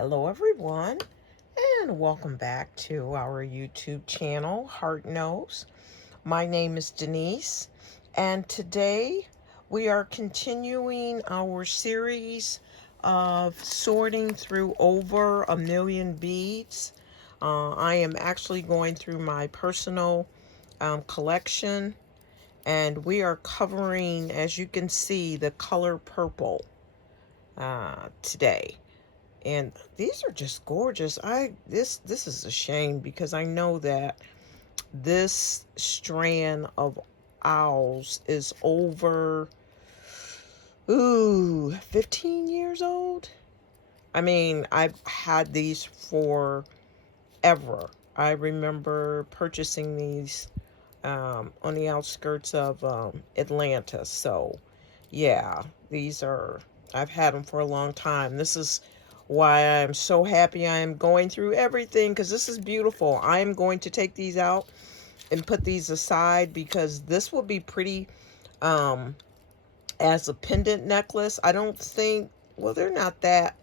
Hello everyone, and welcome back to our YouTube channel, Heart Knows. My name is Denise, and today we are continuing our series of sorting through over a million beads. I am actually going through my personal collection, and we are covering, as you can see, the color purple today. And these are just gorgeous. This is a shame because I know that this strand of owls is over 15 years old. I mean, I've had these for ever. I remember purchasing these on the outskirts of Atlanta. So yeah, I've had them for a long time. This is why I'm so happy I am going through everything, because this is beautiful. I am going to take these out and put these aside because this will be pretty as a pendant necklace. I don't think, well, they're not that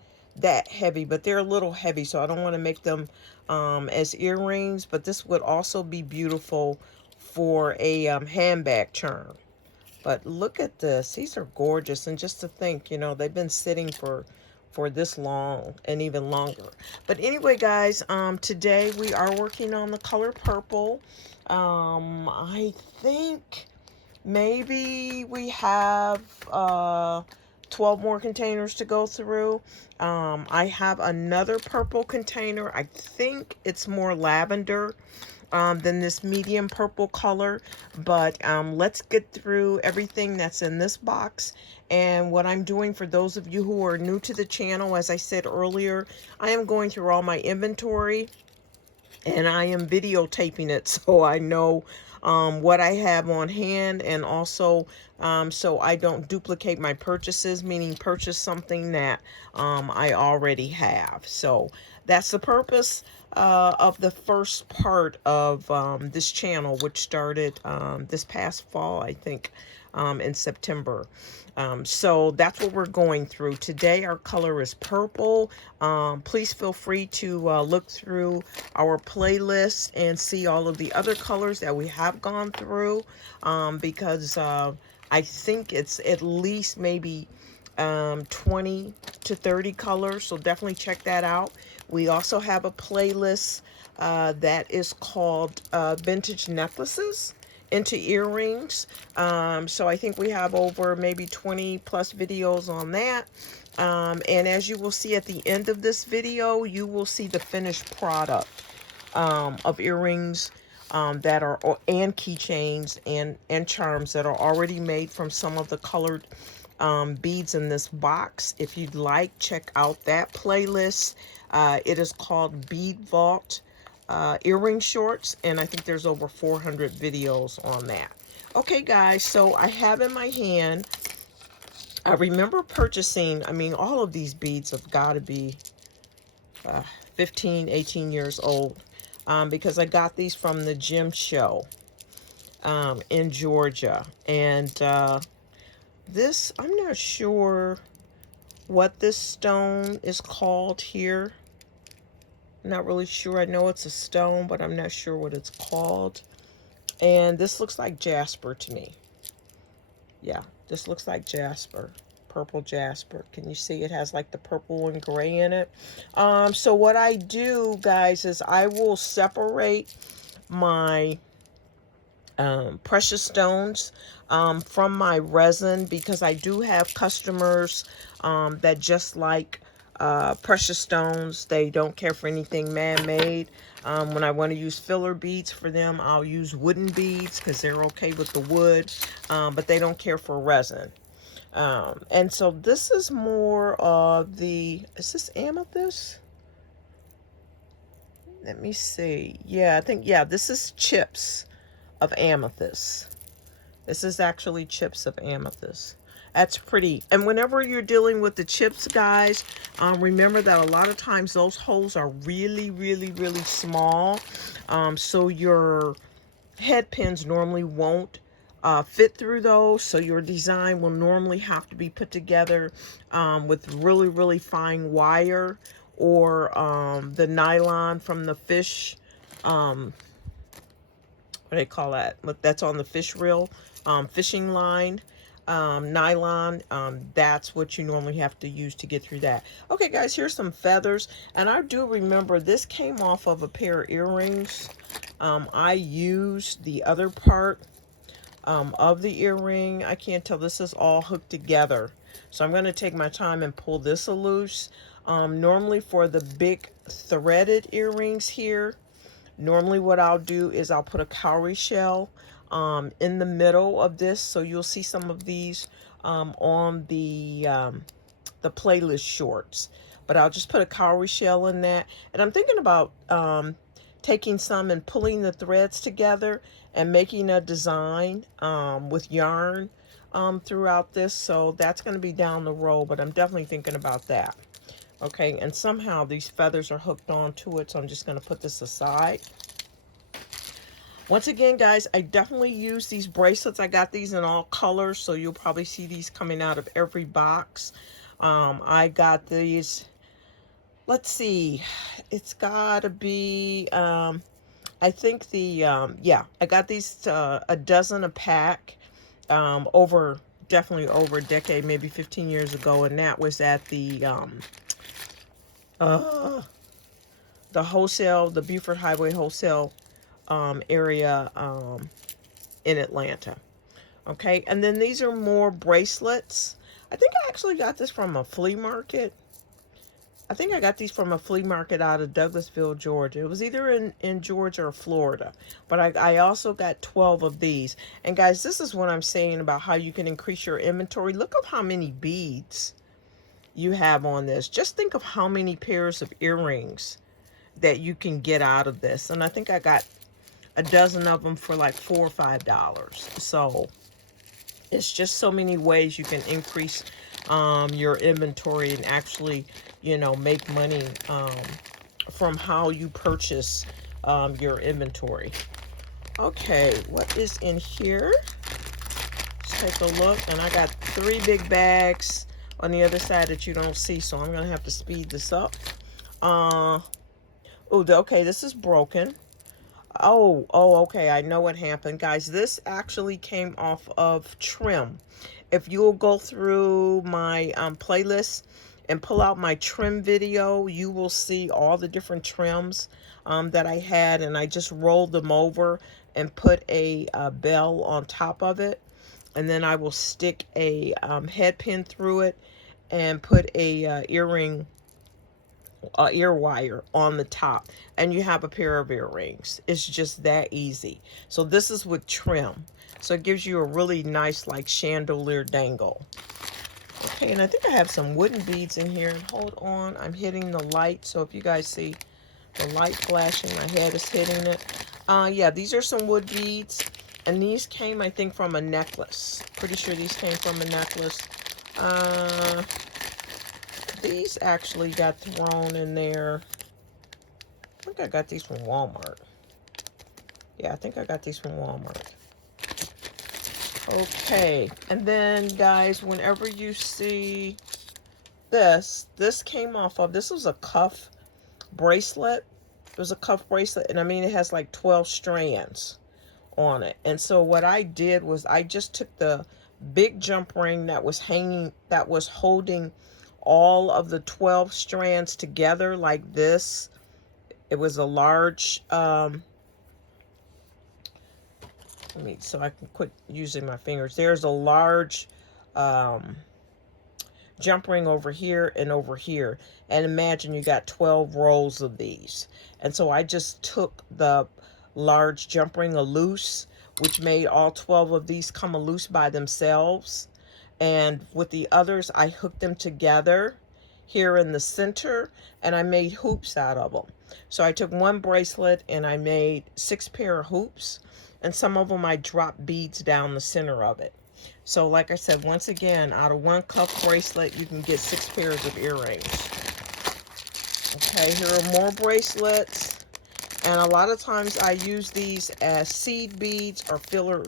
heavy, but they're a little heavy, so I don't want to make them as earrings. But this would also be beautiful for a handbag charm. But look at this. These are gorgeous. And just to think, they've been sitting for this long and even longer. But anyway, guys, today we are working on the color purple. I think maybe we have 12 more containers to go through. I have another purple container. I think it's more lavender than this medium purple color, but let's get through everything that's in this box. And what I'm doing, for those of you who are new to the channel, as I said earlier, I am going through all my inventory and I am videotaping it so I know what I have on hand, and also so I don't duplicate my purchases, meaning purchase something that I already have. So that's the purpose of the first part of this channel, which started this past fall, I think, in September. So that's what we're going through. Today our color is purple. Please feel free to look through our playlist and see all of the other colors that we have gone through, because I think it's at least maybe 20 to 30 colors, so definitely check that out. We also have a playlist that is called Vintage Necklaces into Earrings. So I think we have over maybe 20 plus videos on that. And as you will see at the end of this video, you will see the finished product of earrings that are, and keychains and charms that are already made from some of the colored beads in this box. If you'd like, check out that playlist. It is called Bead Vault earring shorts, and I think there's over 400 videos on that. Okay, guys, so I have in my hand, I remember purchasing, I mean, all of these beads have got to be 15, 18 years old, because I got these from the gem show in Georgia. And this, I'm not sure what this stone is called here. I'm not really sure. I know it's a stone, but I'm not sure what it's called. And this looks like jasper to me. Yeah, this looks like jasper. Purple jasper. Can you see it has like the purple and gray in it? So what I do, guys, is I will separate my precious stones from my resin, because I do have customers that just like precious stones. They don't care for anything man-made. When I want to use filler beads for them, I'll use wooden beads because they're okay with the wood, but they don't care for resin. And so this is more of the, is this amethyst? Let me see. Yeah, I think, yeah, this is chips of amethyst. This is actually chips of amethyst. That's pretty. And whenever you're dealing with the chips, guys, remember that a lot of times those holes are really, really, really small. So your head pins normally won't fit through those. So your design will normally have to be put together with really, really fine wire, or the nylon from the fish, what do they call that? That's on the fish reel, fishing line, nylon. That's what you normally have to use to get through that. Okay, guys, here's some feathers. And I do remember this came off of a pair of earrings. I used the other part of the earring. I can't tell. This is all hooked together. So I'm going to take my time and pull this loose. Normally for the big threaded earrings here, normally what I'll do is I'll put a cowrie shell in the middle of this. So you'll see some of these on the playlist shorts. But I'll just put a cowrie shell in that. And I'm thinking about taking some and pulling the threads together and making a design with yarn throughout this. So that's going to be down the road, but I'm definitely thinking about that. Okay, and somehow these feathers are hooked onto it, so I'm just going to put this aside. Once again, guys, I definitely use these bracelets. I got these in all colors, so you'll probably see these coming out of every box. I got these, let's see, it's got to be, I think yeah, I got these a dozen a pack definitely over a decade, maybe 15 years ago, and that was at the wholesale, the Buford Highway wholesale area in Atlanta. Okay, and then these are more bracelets. I think I actually got this from a flea market. I think I got these from a flea market out of Douglasville, Georgia. It was either in Georgia or Florida. But I also got 12 of these. And guys, this is what I'm saying about how you can increase your inventory. Look up how many beads you have on this. Just think of how many pairs of earrings that you can get out of this. And I think I got a dozen of them for like $4 or $5. So it's just so many ways you can increase your inventory and actually, you know, make money from how you purchase your inventory. Okay, what is in here? Let's take a look. And I got 3 big bags on the other side that you don't see, so I'm gonna have to speed this up. Okay, this is broken. Oh, okay, I know what happened, guys. This actually came off of trim. If you'll go through my playlist and pull out my trim video, you will see all the different trims that I had, and I just rolled them over and put a bell on top of it, and then I will stick a head pin through it and put a ear wire on the top, and you have a pair of earrings. It's just that easy. So this is with trim, so it gives you a really nice like chandelier dangle. Okay, and I think I have some wooden beads in here. Hold on, I'm hitting the light, so if you guys see the light flashing, my head is hitting it. Yeah, these are some wood beads, and these came, I think, from a necklace. Pretty sure these came from a necklace. These actually got thrown in there. I think I got these from Walmart. Yeah, I think I got these from Walmart. Okay, and then guys, whenever you see this came off of, this was a cuff bracelet. It was a cuff bracelet, and I mean, it has like 12 strands on it. And so what I did was I just took the big jump ring that was hanging, that was holding all of the 12 strands together like this. It was a large, so I can quit using my fingers. There's a large jump ring over here and over here. And imagine you got 12 rolls of these. And so I just took the large jump ring loose, which made all 12 of these come loose by themselves. And with the others, I hooked them together here in the center, and I made hoops out of them. So I took one bracelet and I made 6 pair of hoops, and some of them I dropped beads down the center of it. So like I said, once again, out of one cuff bracelet, you can get 6 pairs of earrings. Okay, here are more bracelets, and a lot of times I use these as seed beads or filler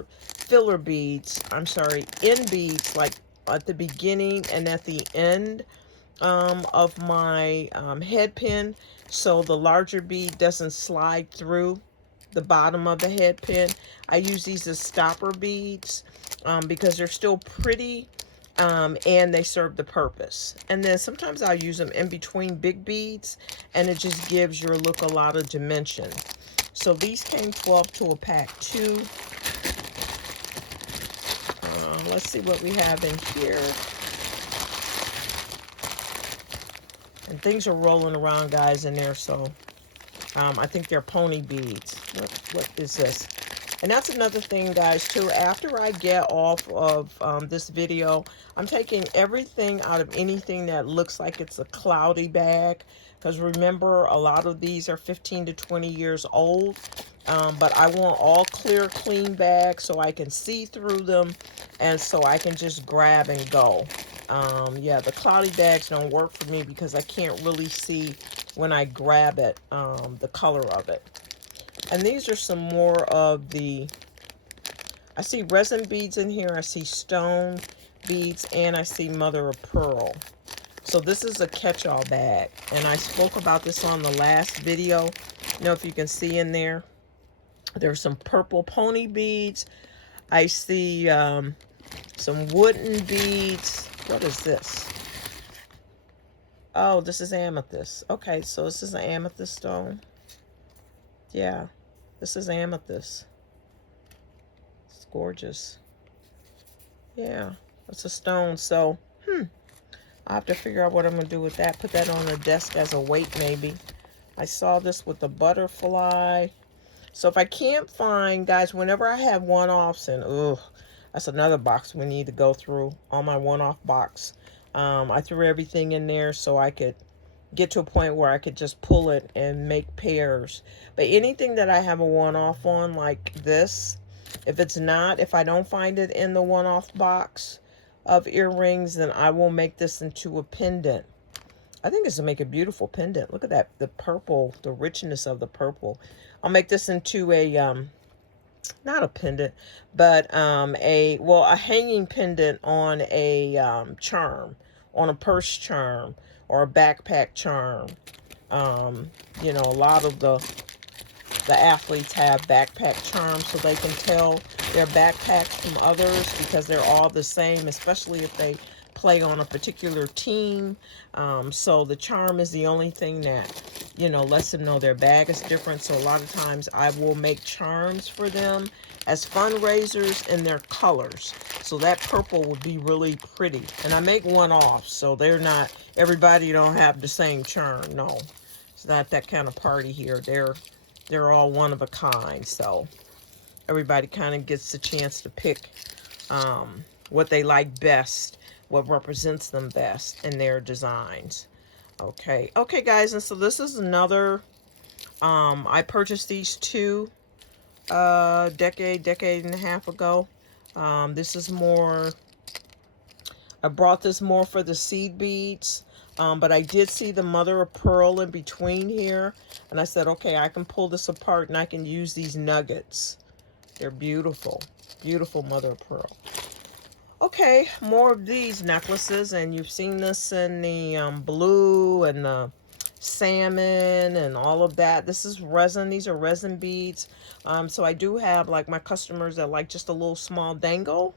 beads. I'm sorry, end beads, like at the beginning and at the end of my head pin, so the larger bead doesn't slide through the bottom of the head pin. I use these as stopper beads because they're still pretty, and they serve the purpose. And then sometimes I'll use them in between big beads, and it just gives your look a lot of dimension. So these came 12 to a pack 2. Let's see what we have in here. And things are rolling around, guys, in there, so I think they're pony beads. What is this? And that's another thing, guys, too. After I get off of this video, I'm taking everything out of anything that looks like it's a cloudy bag. Because remember, a lot of these are 15 to 20 years old. But I want all clear, clean bags so I can see through them and so I can just grab and go. Yeah, the cloudy bags don't work for me because I can't really see when I grab it, the color of it. And these are some more of the, I see resin beads in here, I see stone beads, and I see mother of pearl. So this is a catch-all bag, and I spoke about this on the last video. You know, if you can see in there, there's some purple pony beads. I see some wooden beads. What is this? Oh, this is amethyst. Okay, so this is an amethyst stone. Yeah, this is amethyst. It's gorgeous. Yeah, it's a stone. So, I have to figure out what I'm going to do with that. Put that on the desk as a weight, maybe. I saw this with the butterfly. So if I can't find, guys, whenever I have one-offs, and that's another box we need to go through, on my one-off box. I threw everything in there so I could get to a point where I could just pull it and make pairs. But anything that I have a one-off on, like this, if I don't find it in the one-off box of earrings, then I will make this into a pendant. I think this will make a beautiful pendant. Look at that, the purple, the richness of the purple. I'll make this into a, not a pendant, but a hanging pendant on a charm, on a purse charm or a backpack charm. You know, a lot of the athletes have backpack charms so they can tell their backpacks from others because they're all the same, especially if they play on a particular team. So the charm is the only thing that, you know, lets them know their bag is different. So a lot of times I will make charms for them as fundraisers in their colors. So that purple would be really pretty. And I make one off, so they're not, everybody don't have the same charm. No, it's not that kind of party here. They're all one of a kind. So everybody kind of gets the chance to pick what they like best, what represents them best in their designs. Okay, guys, and so this is another, I purchased these two decade and a half ago. This is more, I brought this more for the seed beads, but I did see the mother of pearl in between here, and I said, okay, I can pull this apart and I can use these nuggets. They're beautiful, beautiful mother of pearl. Okay, more of these necklaces, and you've seen this in the blue and the salmon and all of that. This is resin. These are resin beads. So I do have, like, my customers that like just a little small dangle,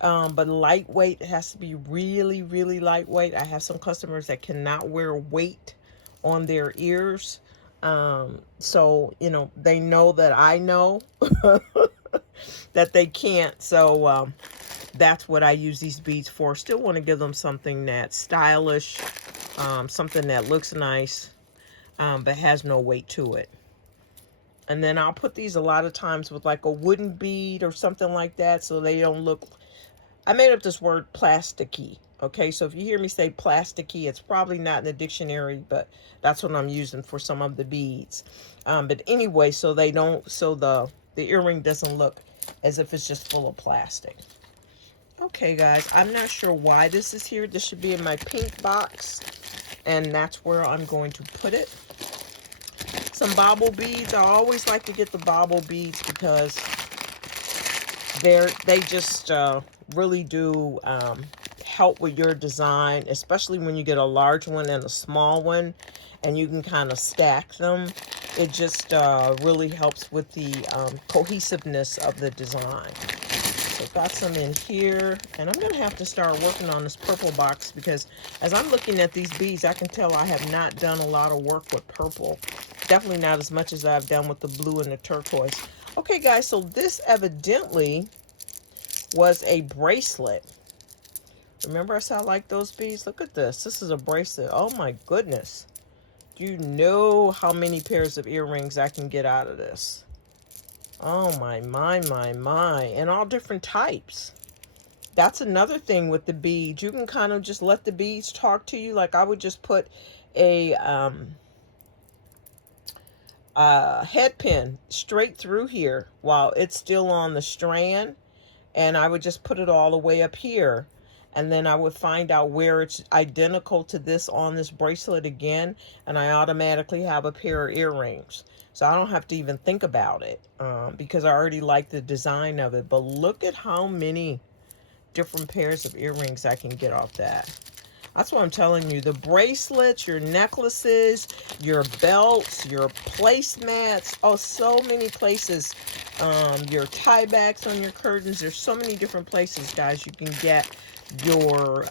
but lightweight. It has to be really, really lightweight. I have some customers that cannot wear weight on their ears. So, you know, they know that I know that they can't. So, that's what I use these beads for. Still want to give them something that's stylish, something that looks nice, but has no weight to it. And then I'll put these a lot of times with like a wooden bead or something like that, so they don't look, I made up this word plasticky. Okay, so if you hear me say plasticky, it's probably not in the dictionary, but that's what I'm using for some of the beads. But anyway, so they don't, so the earring doesn't look as if it's just full of plastic. Okay, guys, I'm not sure why this is here. This should be in my pink box, and that's where I'm going to put it. Some bobble beads. I always like to get the bobble beads because they just really do help with your design, especially when you get a large one and a small one, and you can kind of stack them. It just really helps with the cohesiveness of the design. So I've got some in here, and I'm going to have to start working on this purple box, because as I'm looking at these beads, I can tell I have not done a lot of work with purple. Definitely not as much as I've done with the blue and the turquoise. Okay, guys, so this evidently was a bracelet. Remember I said I like those beads? Look at this. This is a bracelet. Oh, my goodness. Do you know how many pairs of earrings I can get out of this? Oh, my. And all different types. That's another thing with the beads. You can kind of just let the beads talk to you. Like I would just put a head pin straight through here while it's still on the strand, and I would just put it all the way up here, and then I would find out where it's identical to this on this bracelet again, and I automatically have a pair of earrings. So I don't have to even think about it, because I already like the design of it. But look at how many different pairs of earrings I can get off that. That's what I'm telling you. The bracelets, your necklaces, your belts, your placemats. Oh, so many places. Your tie backs on your curtains. There's so many different places, guys, you can get your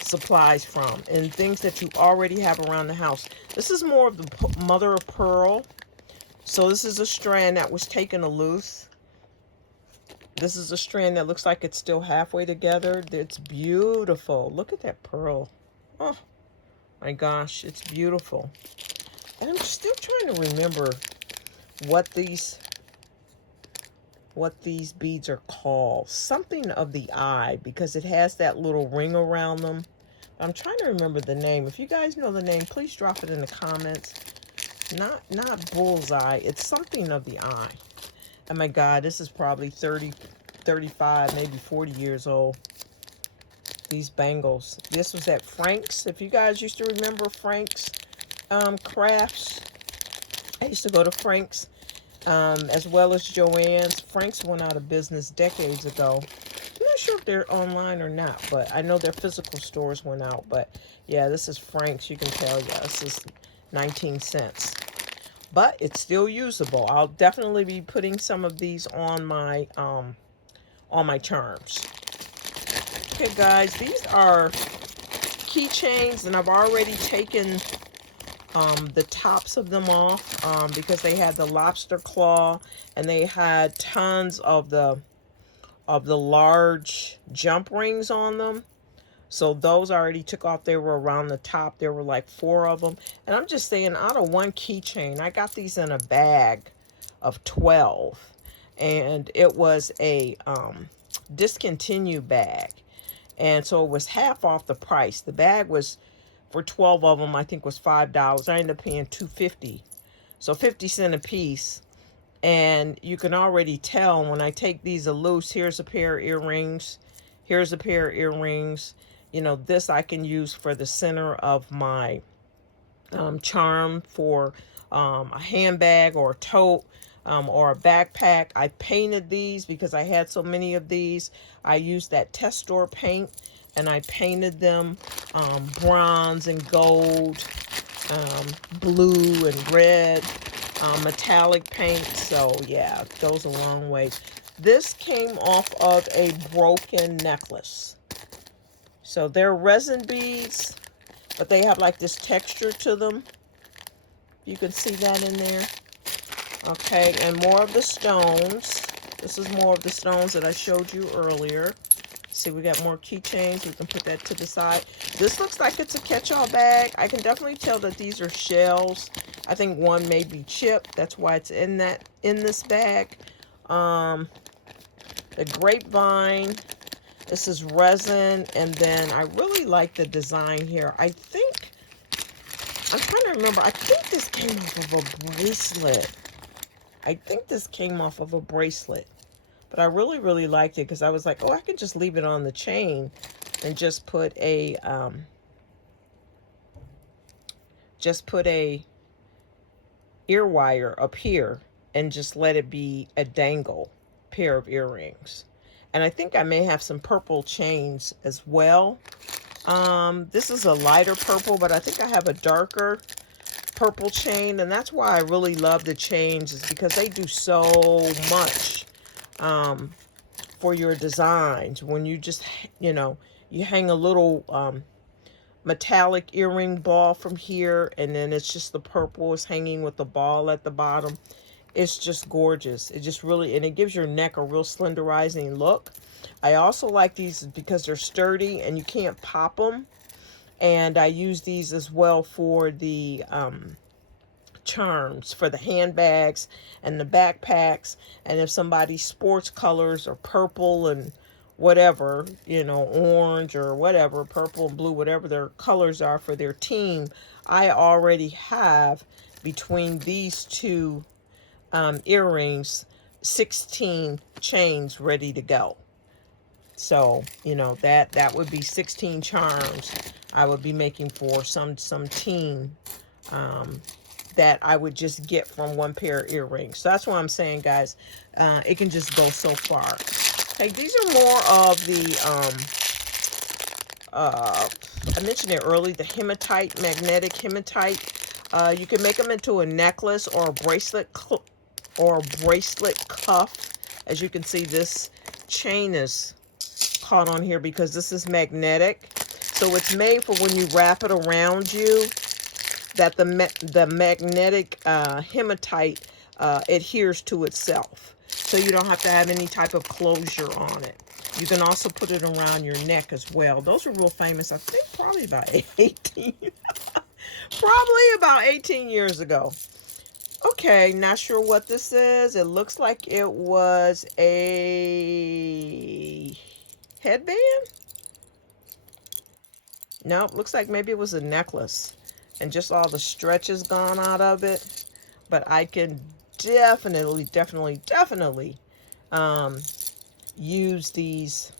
supplies from. And things that you already have around the house. This is more of the mother of pearl. So this is a strand that was taken loose. This is a strand that looks like it's still halfway together. It's beautiful. Look at that pearl. Oh, my gosh. It's beautiful. And I'm still trying to remember what these beads are called. Something of the eye, because it has that little ring around them. I'm trying to remember the name. If you guys know the name, please drop it in the comments. Not bullseye. It's something of the eye. Oh my God, this is probably 30, 35, maybe 40 years old. These bangles. This was at Frank's. If you guys used to remember Frank's crafts. I used to go to Frank's as well as Joann's. Frank's went out of business decades ago. I'm not sure if they're online or not, but I know their physical stores went out. But yeah, this is Frank's. You can tell, yeah, this is 19 cents. But it's still usable. I'll definitely be putting some of these on my charms. Okay, guys, these are keychains, and I've already taken the tops of them off because they had the lobster claw, and they had tons of the large jump rings on them. So those I already took off. They were around the top. There were like 4 of them. And I'm just saying, out of one keychain, I got these in a bag of 12. And it was a discontinued bag. And so it was half off the price. The bag was, for 12 of them, I think was $5. I ended up paying $2.50. So 50 cents a piece. And you can already tell when I take these loose. Here's a pair of earrings. Here's a pair of earrings. You know, this I can use for the center of my charm for a handbag or a tote or a backpack. I painted these because I had so many of these. I used that test store paint, and I painted them bronze and gold, blue and red, metallic paint. So yeah, it goes a long way. This came off of a broken necklace. So they're resin beads, but they have like this texture to them. You can see that in there. Okay, and more of the stones. This is more of the stones that I showed you earlier. See, we got more keychains. We can put that to the side. This looks like it's a catch-all bag. I can definitely tell that these are shells. I think one may be chipped. That's why it's in this bag. The grapevine. This is resin, and then I really like the design here. I'm trying to remember. I think this came off of a bracelet. But I really, really liked it because I was like, oh, I could just leave it on the chain and just put a ear wire up here and just let it be a dangle pair of earrings. And I think I may have some purple chains as well. This is a lighter purple, but I think I have a darker purple chain, and that's why I really love the chains, is because they do so much for your designs. When you just, you hang a little metallic earring ball from here, and then it's just the purple is hanging with the ball at the bottom. It's just gorgeous. It just really, and it gives your neck a real slenderizing look. I also like these because they're sturdy and you can't pop them. And I use these as well for the charms, for the handbags and the backpacks. And if somebody's sports colors are purple and whatever, orange or whatever, purple and blue, whatever their colors are for their team, I already have between these two earrings 16 chains ready to go. So that would be 16 charms I would be making for some team that I would just get from one pair of earrings. So that's what I'm saying, guys. It can just go so far. Okay, these are more of the I mentioned it earlier, the hematite, magnetic hematite. You can make them into a necklace or a bracelet cuff. As you can see, this chain is caught on here because this is magnetic. So it's made for when you wrap it around you, that the magnetic hematite adheres to itself. So you don't have to have any type of closure on it. You can also put it around your neck as well. Those are real famous, I think probably about 18, probably about 18 years ago. Okay, not sure what this is. It looks like it was a headband. Nope, looks like maybe it was a necklace and just all the stretch is gone out of it. But I can definitely use these.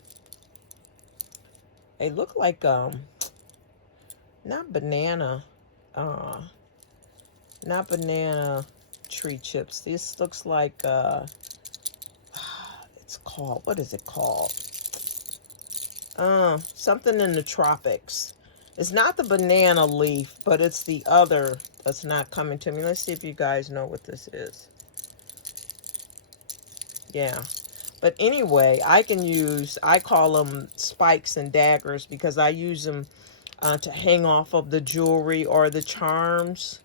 They look like not banana tree chips. This looks like it's called, what is it called? Something in the tropics. It's not the banana leaf, but it's the other that's not coming to me. Let's see if you guys know what this is. Yeah. But anyway, I call them spikes and daggers because I use them to hang off of the jewelry or the charms.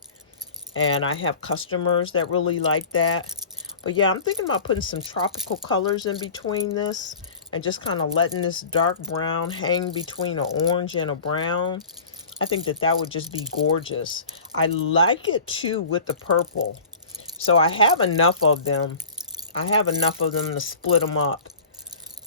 And I have customers that really like that. But yeah, I'm thinking about putting some tropical colors in between this and just kind of letting this dark brown hang between an orange and a brown. I think that would just be gorgeous. I like it too with the purple. So I have enough of them. I have enough of them to split them up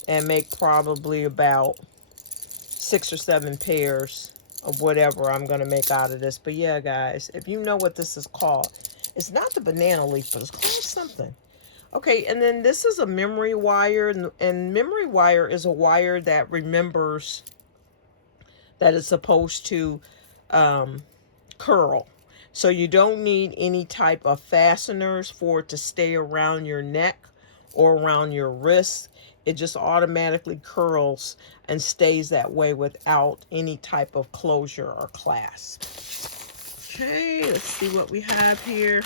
and make probably about 6 or 7 pairs of whatever I'm going to make out of this. But yeah, guys, if you know what this is called, it's not the banana leaf, but it's called something. Okay, and then this is a memory wire, and memory wire is a wire that remembers that it's supposed to curl. So you don't need any type of fasteners for it to stay around your neck or around your wrist. It just automatically curls and stays that way without any type of closure or clasp. Okay, let's see what we have here.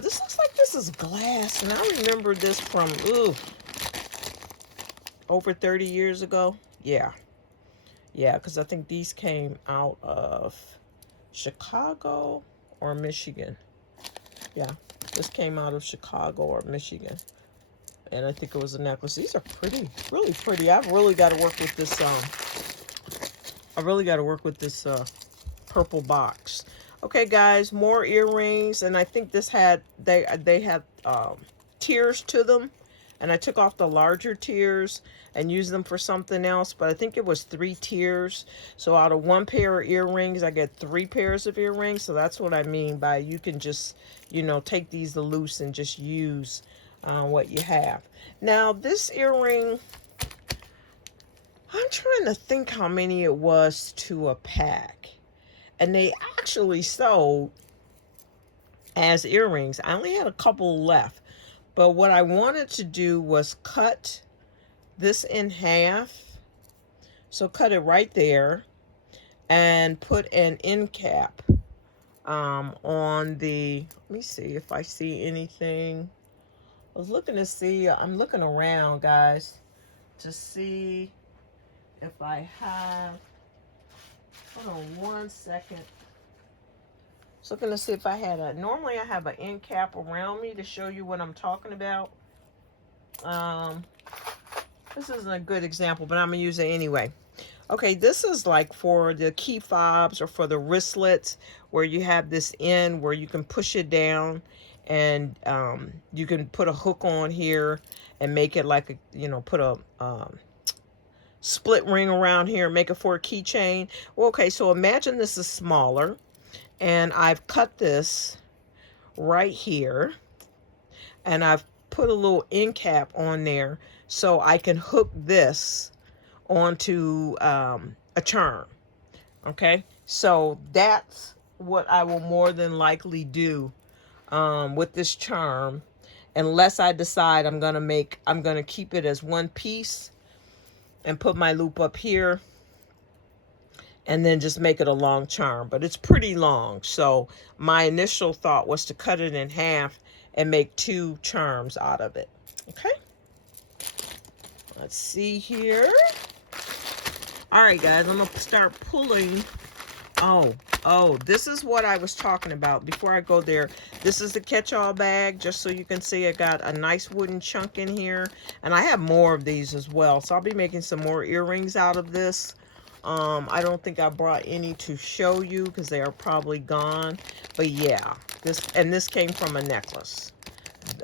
This looks like this is glass, and I remember this from over 30 years ago. Yeah, because I think these came out of Chicago or Michigan. Yeah, this came out of Chicago or Michigan, and I think it was a necklace. These are pretty, really pretty. I've really got to work with this. Purple box. Okay, guys, more earrings, and I think this had they had tiers to them, and I took off the larger tiers and used them for something else. But I think it was 3 tiers. So out of 1 pair of earrings, I get 3 pairs of earrings. So that's what I mean by you can just take these loose and just use what you have. Now this earring, I'm trying to think how many it was to a pack. And they actually sold as earrings. I only had a couple left. But what I wanted to do was cut this in half. So cut it right there and put an end cap on the, let me see if I see anything. I was looking to see, I'm looking around, guys, to see if I have, hold on one second. I was looking to see if I had normally I have an end cap around me to show you what I'm talking about. This isn't a good example, but I'm going to use it anyway. Okay, this is like for the key fobs or for the wristlets where you have this end where you can push it down and you can put a hook on here and make it like a, put a split ring around here, make it for a keychain. Well, okay, so imagine this is smaller and I've cut this right here and I've put a little end cap on there so I can hook this onto a charm. Okay, so that's what I will more than likely do with this charm, unless I decide I'm gonna keep it as one piece and put my loop up here and then just make it a long charm. But it's pretty long, so my initial thought was to cut it in half and make 2 charms out of it. Okay, let's see here. All right, guys, I'm going to start pulling. Oh, this is what I was talking about. Before I go there, this is the catch-all bag, just so you can see I got a nice wooden chunk in here. And I have more of these as well, so I'll be making some more earrings out of this. I don't think I brought any to show you because they are probably gone. But yeah, this came from a necklace.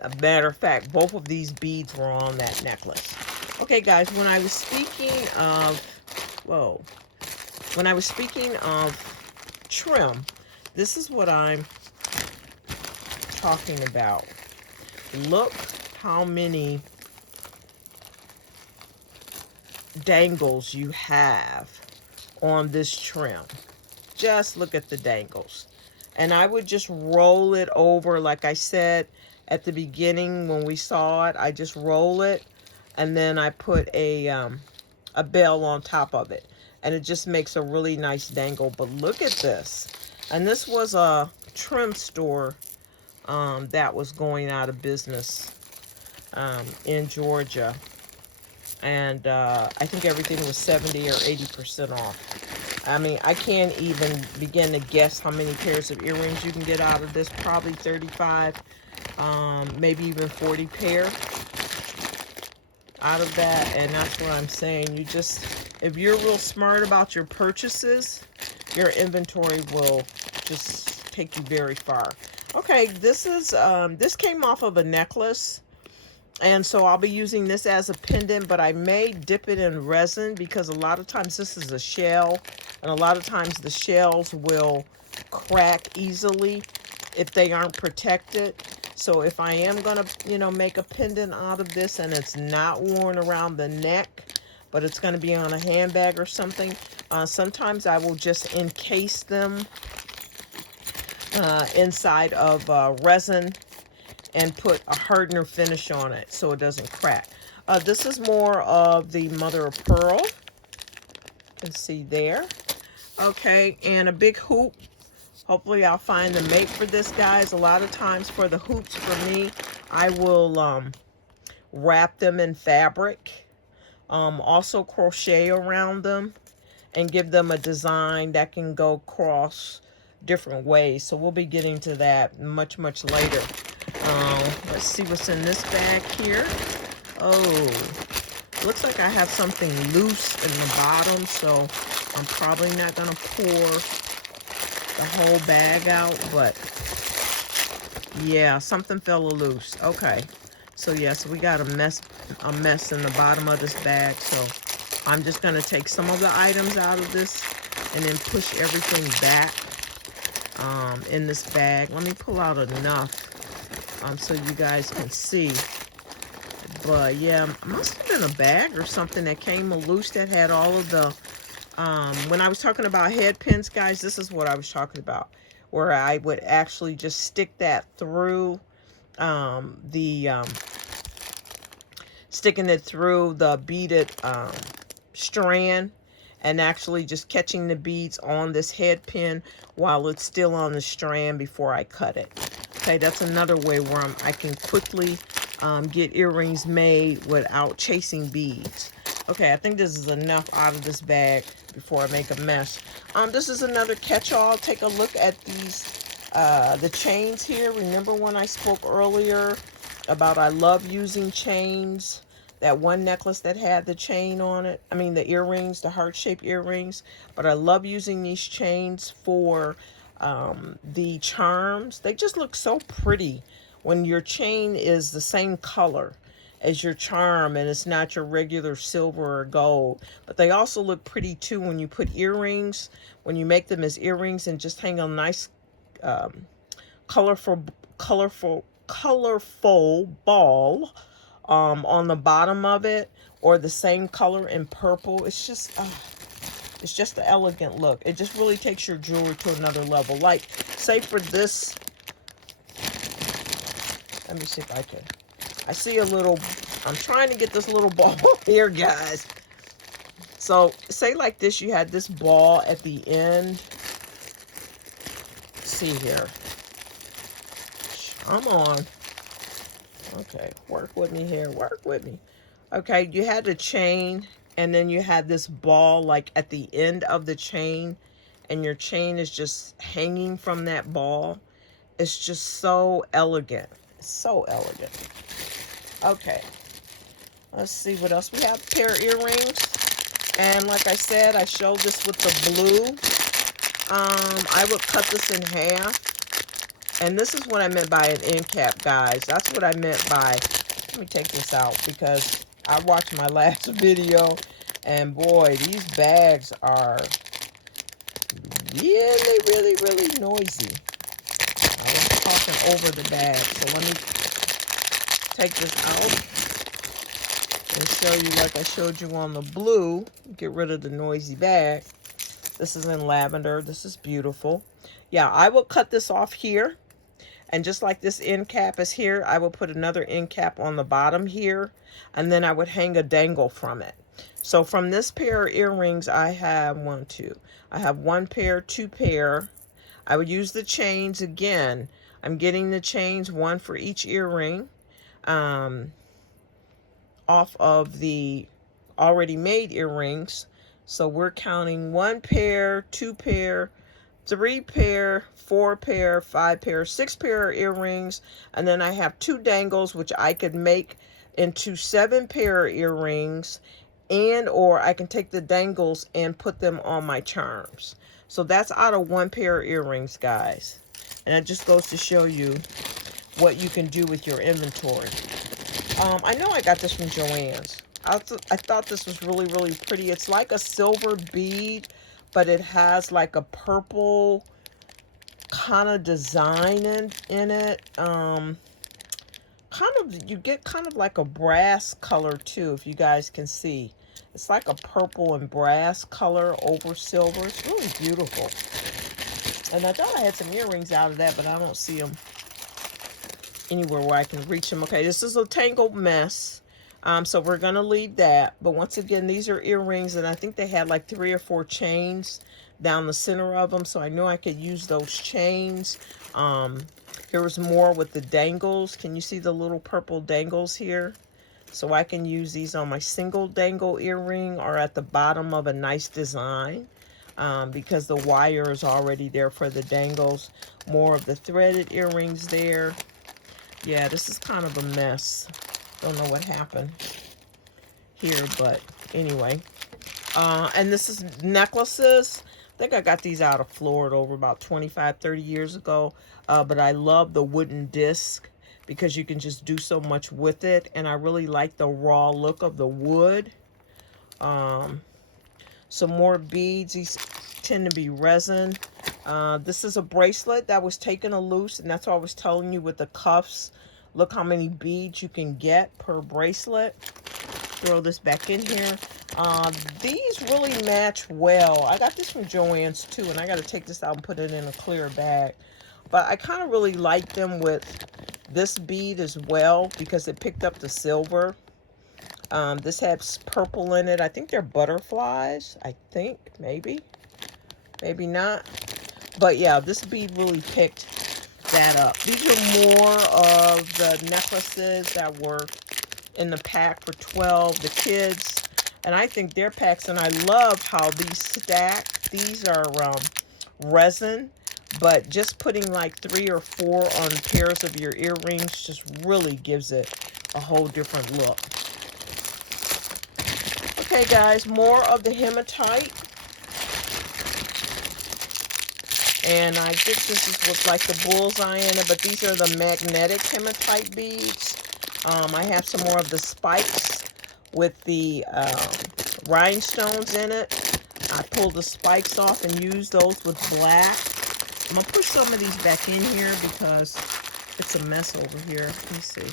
A matter of fact, both of these beads were on that necklace. Okay, guys, when I was speaking of when I was speaking of trim, this is what I'm talking about. Look how many dangles you have on this trim. Just look at the dangles. And I would just roll it over, like I said at the beginning when we saw it. I just roll it and then I put a bell on top of it, and it just makes a really nice dangle. But look at this. And this was a trim store that was going out of business in Georgia, and I think everything was 70 or 80% off. I mean, I can't even begin to guess how many pairs of earrings you can get out of this. Probably 35, maybe even 40 pair out of that. And that's what I'm saying. You just, if you're real smart about your purchases, your inventory will just take you very far. Okay, this is this came off of a necklace, and so I'll be using this as a pendant, but I may dip it in resin because a lot of times this is a shell, and a lot of times the shells will crack easily if they aren't protected. So if I am gonna, make a pendant out of this and it's not worn around the neck, but it's gonna be on a handbag or something, sometimes I will just encase them inside of resin and put a hardener finish on it so it doesn't crack. This is more of the mother of pearl. You can see there. Okay, and a big hoop. Hopefully I'll find the mate for this, guys. A lot of times for the hoops for me, I will wrap them in fabric. Also crochet around them and give them a design that can go across different ways. So we'll be getting to that much later. Let's see what's in this bag here. Oh, looks like I have something loose in the bottom, so I'm probably not gonna pour the whole bag out, but yeah, something fell loose. Okay, so yes, we got a mess in the bottom of this bag, so I'm just gonna take some of the items out of this and then push everything back in this bag. Let me pull out enough so you guys can see. But yeah, it must have been a bag or something that came loose that had all of the when I was talking about head pins, guys, this is what I was talking about, where I would actually just stick that through the sticking it through the beaded strand and actually just catching the beads on this head pin while it's still on the strand before I cut it. Okay, that's another way where I can quickly get earrings made without chasing beads. Okay, I think this is enough out of this bag before I make a mess. This is another catch-all. Take a look at these, the chains here. Remember when I spoke earlier about I love using chains? That one necklace that had the chain on it. I mean the earrings, the heart-shaped earrings. But I love using these chains for the charms. They just look so pretty when your chain is the same color as your charm and it's not your regular silver or gold. But they also look pretty too when you put earrings, when you make them as earrings and just hang a nice colorful ball on the bottom of it, or the same color in purple. It's just an elegant look. It just really takes your jewelry to another level. Like, say for this, let me see if I can. I see a little, I'm trying to get this little ball here, guys. So, say like this, you had this ball at the end. Let's see here. Come on. Okay, work with me here. Work with me. Okay, you had the chain, and then you had this ball like at the end of the chain, and your chain is just hanging from that ball. It's just so elegant. So elegant. Okay, let's see what else. We have a pair of earrings, and like I said, I showed this with the blue. I would cut this in half, and this is what I meant by an end cap, guys. That's what I meant by, let me take this out because I watched my last video, and boy, these bags are really noisy. I was talking over the bag, so let me take this out and show you like I showed you on the blue. Get rid of the noisy bag. This is in lavender. This is beautiful. Yeah, I will cut this off here. And just like this end cap is here, I will put another end cap on the bottom here. And then I would hang a dangle from it. So from this pair of earrings, I have I have one pair, two pair. I would use the chains again. I'm getting the chains, one for each earring, off of the already made earrings. So we're counting one pair, two pair, three pair, four pair, five pair, six pair of earrings, and then I have two dangles, which I could make into 7 pair of earrings, and or I can take the dangles and put them on my charms. So that's out of 1 pair of earrings, guys. And it just goes to show you what you can do with your inventory. I know I got this from Joann's. I thought this was really pretty. It's like a silver bead, but it has like a purple kind of design in it. You get kind of like a brass color too, if you guys can see. It's like a purple and brass color over silver. It's really beautiful. And I thought I had some earrings out of that, but I don't see them anywhere where I can reach them. Okay, this is a tangled mess. So we're going to leave that. But once again, these are earrings, and I think they had like 3 or 4 chains down the center of them. So I know I could use those chains. Here was more with the dangles. Can you see the little purple dangles here? So I can use these on my single dangle earring or at the bottom of a nice design. Because the wire is already there for the dangles. More of the threaded earrings there. Yeah, this is kind of a mess. Don't know what happened here, but anyway. And this is necklaces. I think I got these out of Florida over about 25, 30 years ago. But I love the wooden disc because you can just do so much with it. And I really like the raw look of the wood. Some more beads. These tend to be resin. This is a bracelet that was taken loose, and that's what I was telling you with the cuffs. Look how many beads you can get per bracelet. Throw this back in here. These really match well. I got this from Joann's too, and I got to take this out and put it in a clear bag. But I kind of really like them with this bead as well because it picked up the silver. This has purple in it. I think they're butterflies. I think, maybe not. But yeah, this bead really picked that up. These are more of the necklaces that were in the pack for 12, the kids. And I think their packs, and I love how these stack. These are resin, but just putting like 3 or 4 on pairs of your earrings just really gives it a whole different look. Okay, guys, more of the hematite. And I think this is what's like the bullseye in it, but these are the magnetic hematite beads. I have some more of the spikes with the rhinestones in it. I pulled the spikes off and used those with black. I'm going to push some of these back in here because it's a mess over here. Let me see.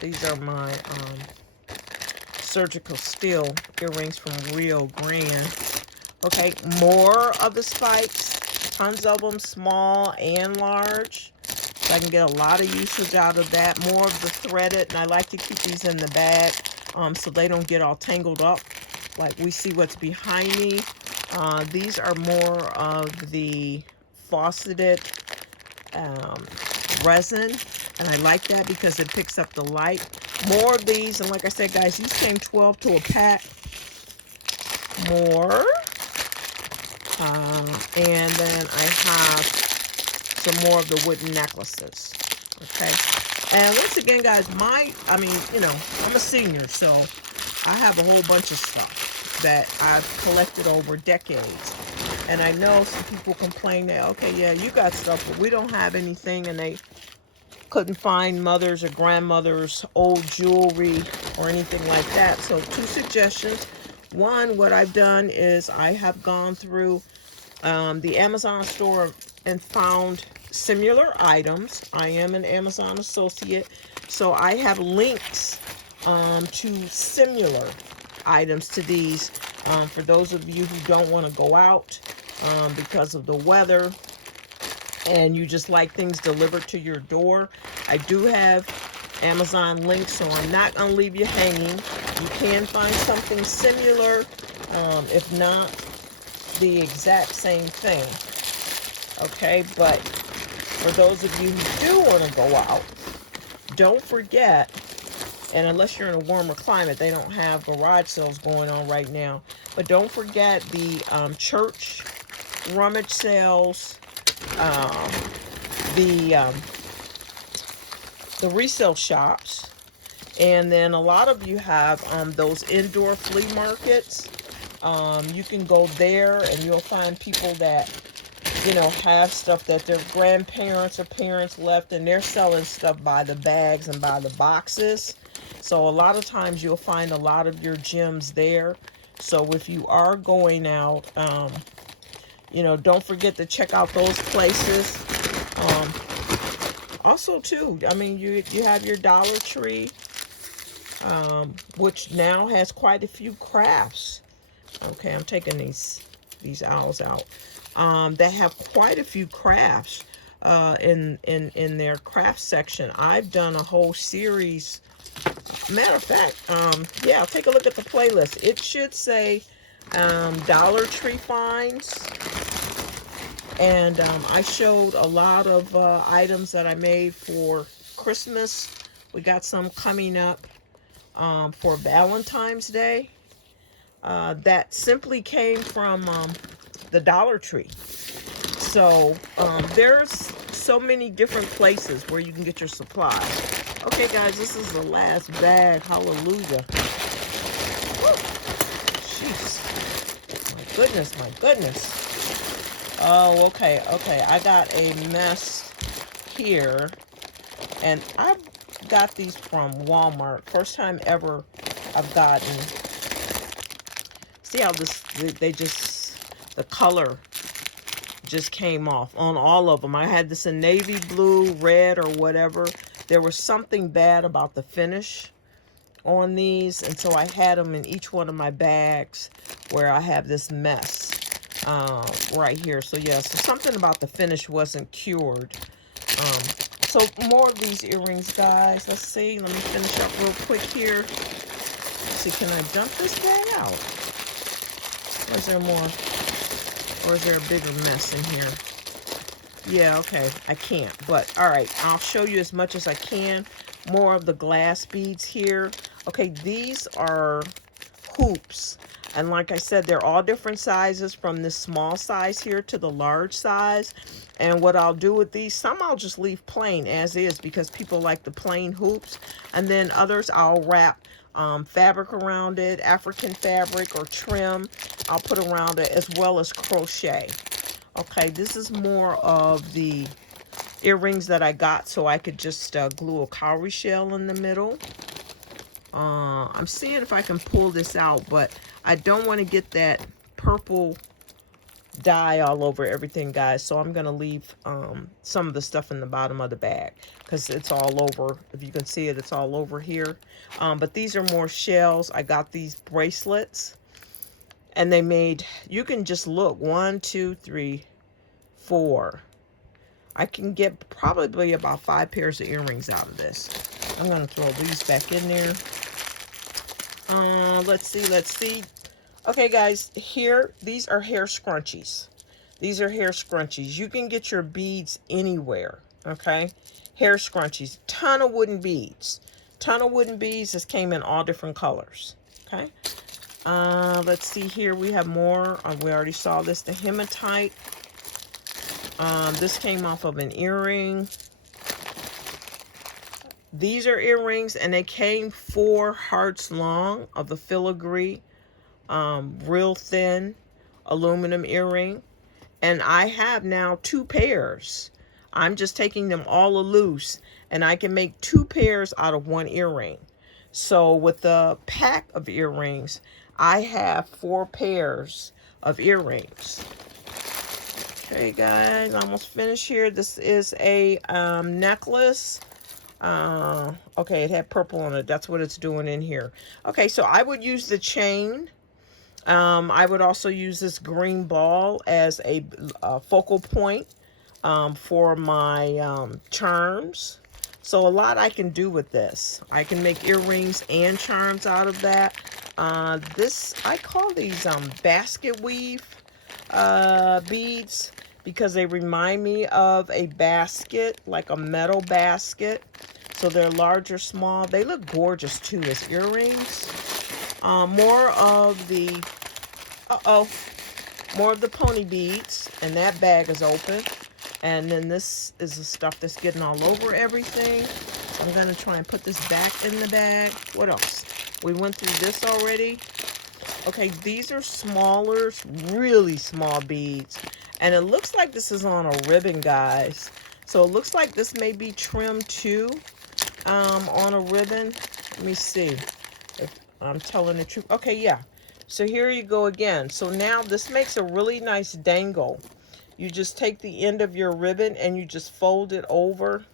These are my surgical steel earrings from Rio Grande. Okay, more of the spikes. Tons of them, small and large. So I can get a lot of usage out of that. More of the threaded, and I like to keep these in the bag so they don't get all tangled up. Like we see what's behind me. These are more of the faceted resin, and I like that because it picks up the light. More of these, and like I said, guys, these came 12 to a pack. More. And then I have some more of the wooden necklaces. Okay. And once again, guys, I'm a senior, so I have a whole bunch of stuff that I've collected over decades. And I know some people complain that, okay, yeah, you got stuff, but we don't have anything, and they couldn't find mother's or grandmother's old jewelry or anything like that. So 2 suggestions. One, what I've done is I have gone through the Amazon store and found similar items. I am an Amazon associate, so I have links to similar items to these for those of you who don't want to go out because of the weather and you just like things delivered to your door. I do have Amazon links, so I'm not going to leave you hanging. You can find something similar, if not the exact same thing. Okay, but for those of you who do want to go out, don't forget, and unless you're in a warmer climate, they don't have garage sales going on right now, but don't forget the church rummage sales, the resale shops, and then a lot of you have those indoor flea markets. You can go there and you'll find people that, have stuff that their grandparents or parents left, and they're selling stuff by the bags and by the boxes. So a lot of times you'll find a lot of your gems there. So if you are going out, don't forget to check out those places. Also, too, I mean, you have your Dollar Tree, which now has quite a few crafts. Okay, I'm taking these owls out. That have quite a few crafts in their craft section. I've done a whole series. Matter of fact, yeah, take a look at the playlist. It should say Dollar Tree finds. And I showed a lot of items that I made for Christmas. We got some coming up for Valentine's Day. That simply came from the Dollar Tree. So there's so many different places where you can get your supplies. Okay, guys, this is the last bag. Hallelujah. Woo. Jeez. My goodness, my goodness. Oh, okay. I got a mess here. And I got these from Walmart. First time ever I've gotten. See how the color just came off on all of them. I had this in navy blue, red, or whatever. There was something bad about the finish on these, and so I had them in each one of my bags where I have this mess right here. So yeah, so something about the finish wasn't cured. So more of these earrings, guys. Let's see. Let me finish up real quick here. Let's see, can I dump this bag out? Or is there more? Or is there a bigger mess in here? Yeah, okay. I can't. But, all right. I'll show you as much as I can. More of the glass beads here. Okay, these are hoops. And like I said, they're all different sizes from this small size here to the large size. And what I'll do with these, some I'll just leave plain as is because people like the plain hoops. And then others I'll wrap fabric around it, African fabric or trim. I'll put around it as well as crochet. Okay, this is more of the earrings that I got so I could just glue a cowrie shell in the middle. I'm seeing if I can pull this out, but I don't want to get that purple dye all over everything, guys. So I'm going to leave some of the stuff in the bottom of the bag because it's all over. If you can see it, it's all over here. But these are more shells. I got these bracelets. And they made, you can just look, 1, 2, 3, 4. I can get probably about 5 pairs of earrings out of this. I'm going to throw these back in there. Let's see. Okay, guys, here, these are hair scrunchies. These are hair scrunchies. You can get your beads anywhere, okay? Hair scrunchies. Ton of wooden beads. Ton of wooden beads. This came in all different colors, okay? Let's see here. We have more. We already saw this, the hematite. This came off of an earring. These are earrings, and they came 4 hearts long of the filigree, real thin aluminum earring. And I have now 2 pairs. I'm just taking them all loose, and I can make 2 pairs out of 1 earring. So with the pack of earrings, I have 4 pairs of earrings. Okay, guys, almost finished here. This is a necklace. Okay, it had purple on it. That's what it's doing in here. Okay, so I would use the chain. I would also use this green ball as a focal point for my charms. So a lot I can do with this. I can make earrings and charms out of that. I call these basket weave beads because they remind me of a basket, like a metal basket. So they're large or small. They look gorgeous too as earrings. More of the pony beads, and that bag is open. And then this is the stuff that's getting all over everything. So I'm going to try and put this back in the bag. What else? We went through this already. Okay, these are smaller, really small beads. And it looks like this is on a ribbon, guys. So it looks like this may be trimmed too on a ribbon. Let me see if I'm telling the truth. Okay, yeah. So here you go again. So now this makes a really nice dangle. You just take the end of your ribbon and you just fold it over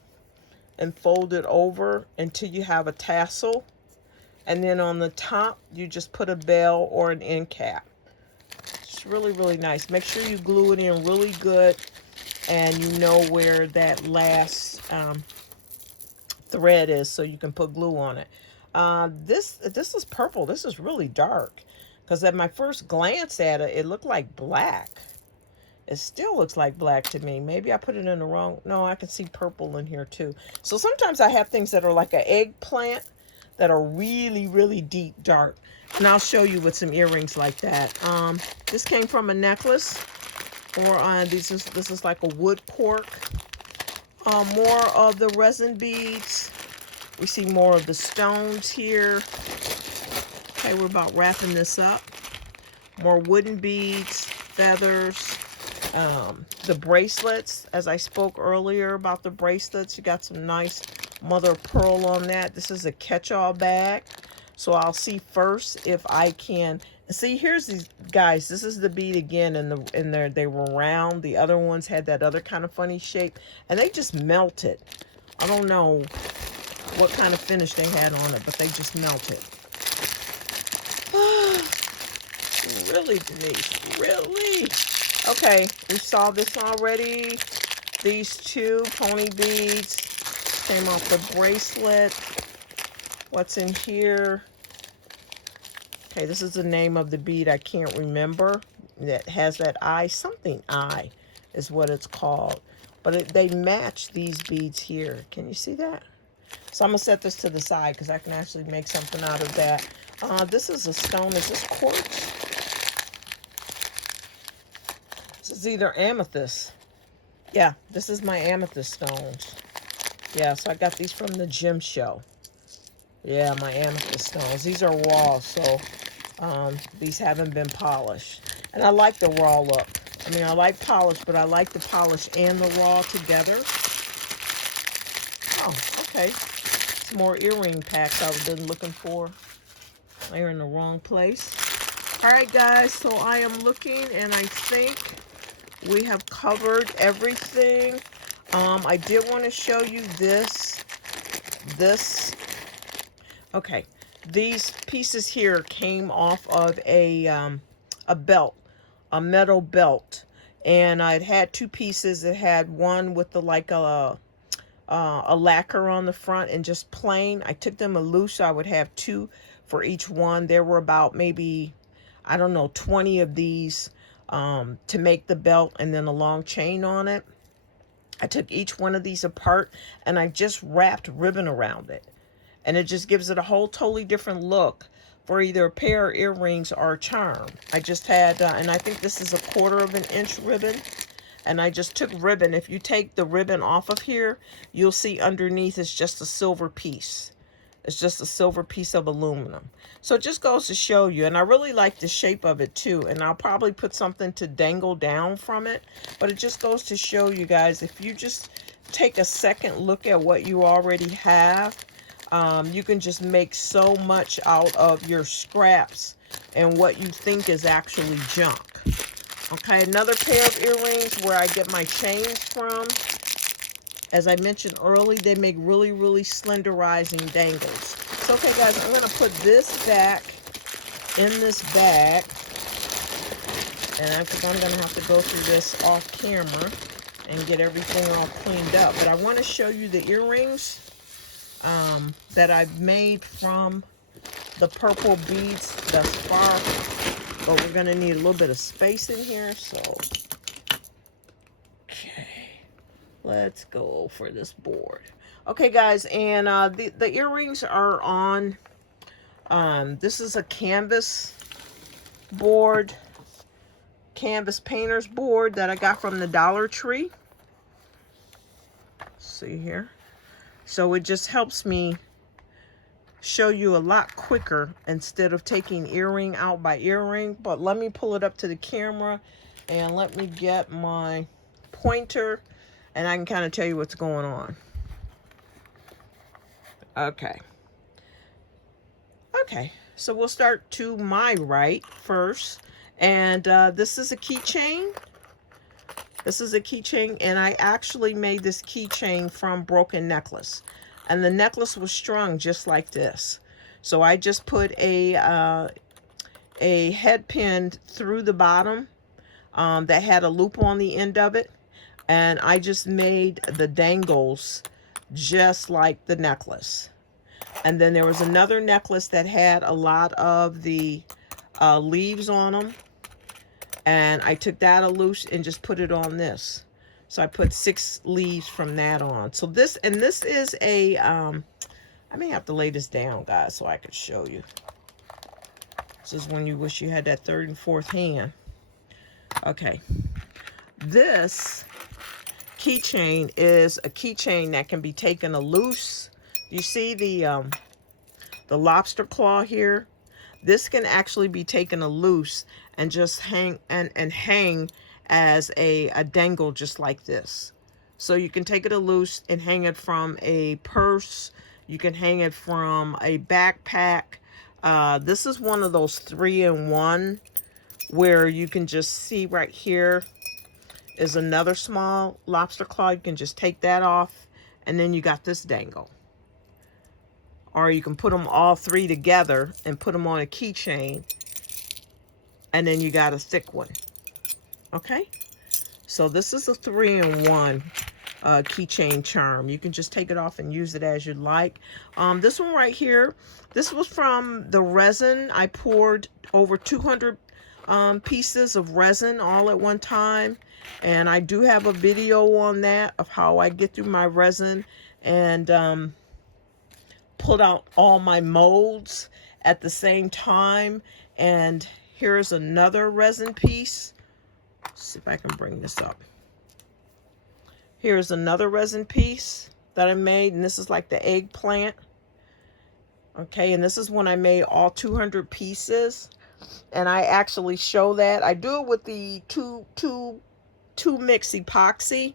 and fold it over until you have a tassel. And then on the top, you just put a bell or an end cap. It's really, really nice. Make sure you glue it in really good and you know where that last thread is so you can put glue on it. This is purple. This is really dark because at my first glance at it, it looked like black. It still looks like black to me. Maybe I put it in the wrong. No, I can see purple in here too. So sometimes I have things that are like an eggplant that are really, really deep dark. And I'll show you with some earrings like that. This came from a necklace, or this is like a wood cork. More of the resin beads. We see more of the stones here. Okay, we're about wrapping this up. More wooden beads, feathers. The bracelets, as I spoke earlier about the bracelets, you got some nice mother of pearl on that. This is a catch-all bag, so I'll see first if I can see. Here's these guys. This is the bead again, and they were round. The other ones had that other kind of funny shape, and they just melted. I don't know what kind of finish they had on it, but they just melted. Really, Denise, really? Okay, we saw this already. These 2 pony beads. came off the bracelet. What's in here? Okay, this is the name of the bead. I can't remember. That has that eye. Something eye is what it's called. But they match these beads here. Can you see that? So I'm going to set this to the side because I can actually make something out of that. This is a stone. Is this quartz? This is either amethyst. Yeah, this is my amethyst stones. Yeah, so I got these from the gym show. Yeah, my amethyst stones. These are raw, so these haven't been polished. And I like the raw look. I mean, I like polish, but I like the polish and the raw together. Oh, okay. Some more earring packs I've been looking for. They're in the wrong place. All right, guys, so I am looking, and I think we have covered everything. I did want to show you this. Okay, these pieces here came off of a belt, a metal belt, and I'd had two pieces. It had one with the like a lacquer on the front and just plain. I took them loose, so I would have two for each one. There were about maybe, I don't know, 20 of these to make the belt, and then a long chain on it. I took each one of these apart and I just wrapped ribbon around it. And it just gives it a whole totally different look for either a pair of earrings or a charm. I just had, and I think this is a 1/4 inch ribbon. And I just took ribbon. If you take the ribbon off of here, you'll see underneath it's just a silver piece. It's just a silver piece of aluminum. So it just goes to show you. And I really like the shape of it too. And I'll probably put something to dangle down from it. But it just goes to show you guys, if you just take a second look at what you already have, you can just make so much out of your scraps and what you think is actually junk. Okay, another pair of earrings where I get my chains from. As I mentioned earlier, they make really, really slenderizing dangles. So, okay, guys, I'm going to put this back in this bag. And I think I'm going to have to go through this off camera and get everything all cleaned up. But I want to show you the earrings that I've made from the purple beads thus far. But we're going to need a little bit of space in here, so okay, let's go for this board. Okay, guys, and the earrings are on, this is a canvas board, canvas painter's board that I got from the Dollar Tree. See here. So it just helps me show you a lot quicker instead of taking earring out by earring. But let me pull it up to the camera and let me get my pointer and I can kind of tell you what's going on. Okay, so we'll start to my right first, and this is a keychain. This is a keychain, and I actually made this keychain from broken necklace. And the necklace was strung just like this. So I just put a head pin through the bottom that had a loop on the end of it. And I just made the dangles just like the necklace. And then there was another necklace that had a lot of the leaves on them. And I took that loose and just put it on this. So I put 6 leaves from that on. So this, and this is a, I may have to lay this down, guys, so I could show you. This is when you wish you had that 3rd and 4th hand. Okay. This keychain is a keychain that can be taken loose. You see the lobster claw here? This can actually be taken loose and just hang and hang as a dangle just like this. So you can take it loose and hang it from a purse. You can hang it from a backpack. This is one of those 3-in-1 where you can just see right here is another small lobster claw. You can just take that off and then you got this dangle. Or you can put them all 3 together and put them on a keychain. And then you got a thick one. Okay? So this is a 3-in-1 keychain charm. You can just take it off and use it as you like. This one right here, this was from the resin. I poured over 200 pieces of resin all at one time, and I do have a video on that of how I get through my resin and put out all my molds at the same time. And here's another resin piece. Let's see if I can bring this up. Here's another resin piece that I made, and this is like the eggplant. Okay, and this is when I made all 200 pieces, and I actually show that. I do it with the two mix epoxy.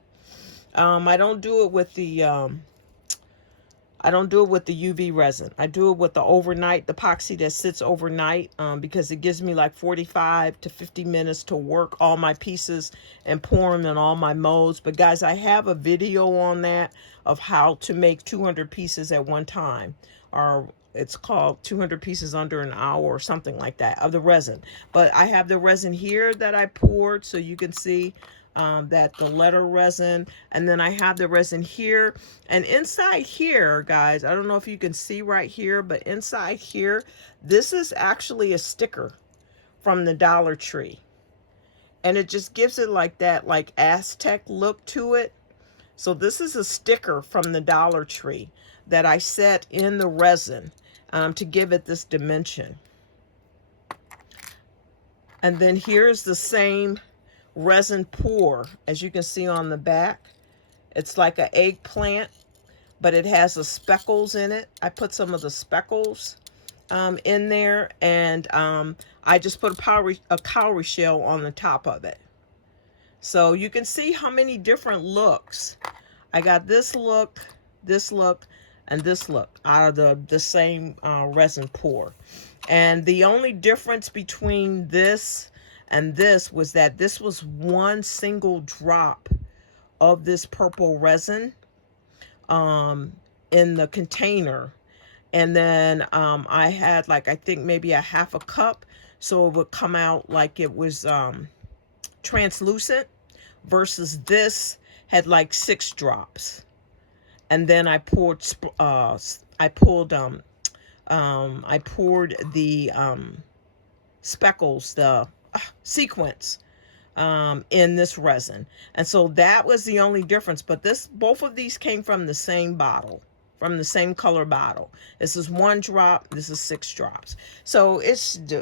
I don't do it with the UV resin. I do it with the overnight, the epoxy that sits overnight, because it gives me like 45 to 50 minutes to work all my pieces and pour them in all my molds. But guys, I have a video on that of how to make 200 pieces at one time, or it's called 200 pieces under an hour or something like that, of the resin. But I have the resin here that I poured, so you can see that the letter resin, and then I have the resin here, and inside here, guys, I don't know if you can see right here, but inside here, this is actually a sticker from the Dollar Tree, and it just gives it like that, like Aztec look to it. So this is a sticker from the Dollar Tree that I set in the resin to give it this dimension. And then here's the same resin pour, as you can see on the back. It's like an eggplant, but it has the speckles in it. I put some of the speckles in there, and I just put a cowrie shell on the top of it. So you can see how many different looks. I got this look, and this look out of the same resin pour. And the only difference between this and this was that this was one single drop of this purple resin in the container. And then I had like, I think maybe a half a cup, so it would come out like it was translucent, versus this had like 6 drops. And then I poured the speckles, the sequence in this resin. And so that was the only difference. But both of these came from the same bottle, from the same color bottle. This is 1 drop, this is 6 drops. So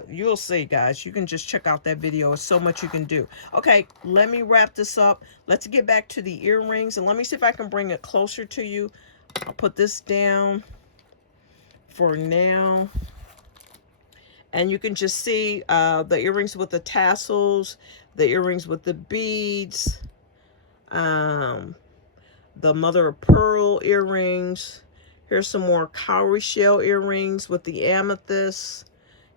you'll see, guys. You can just check out that video. It's so much you can do. Okay, let me wrap this up. Let's get back to the earrings, and let me see if I can bring it closer to you. I'll put this down for now. And you can just see the earrings with the tassels, the earrings with the beads, the mother of pearl earrings. Here's some more cowrie shell earrings with the amethyst.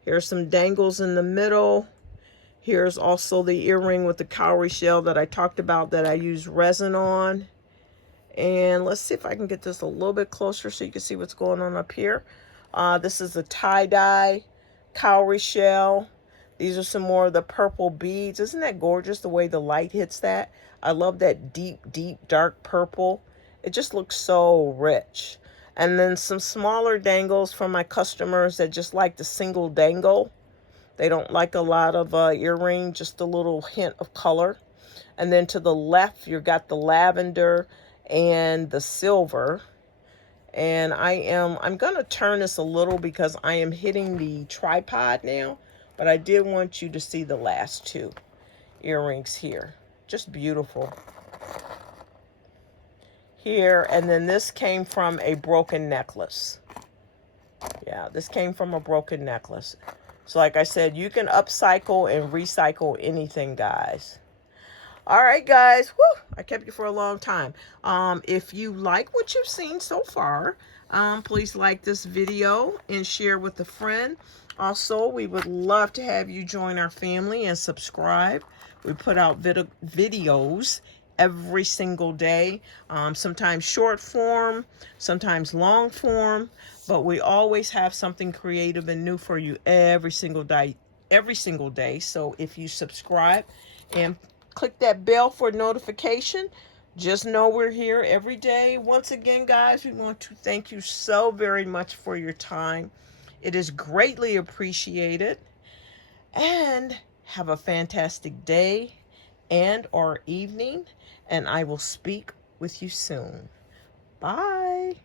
Here's some dangles in the middle. Here's also the earring with the cowrie shell that I talked about that I used resin on. And let's see if I can get this a little bit closer so you can see what's going on up here. This is a tie-dye cowrie shell. These are some more of the purple beads. Isn't that gorgeous the way the light hits that? I love that deep dark purple. It just looks so rich. And then some smaller dangles from my customers that just like the single dangle. They don't like a lot of earring, just a little hint of color. And then to the left, you've got the lavender and the silver. And I'm going to turn this a little because I am hitting the tripod now. But I did want you to see the last 2 earrings here. Just beautiful. Here, and then this came from a broken necklace. Yeah, this came from a broken necklace. So like I said, you can upcycle and recycle anything, guys. All right, guys. Woo, I kept you for a long time. If you like what you've seen so far, please like this video and share with a friend. Also, we would love to have you join our family and subscribe. We put out videos every single day, sometimes short form, sometimes long form, but we always have something creative and new for you every single day. So if you subscribe and click that bell for notification, Just know we're here every day. Once again, guys, we want to thank you so very much for your time. It is greatly appreciated. And have a fantastic day and or evening. And I will speak with you soon. Bye.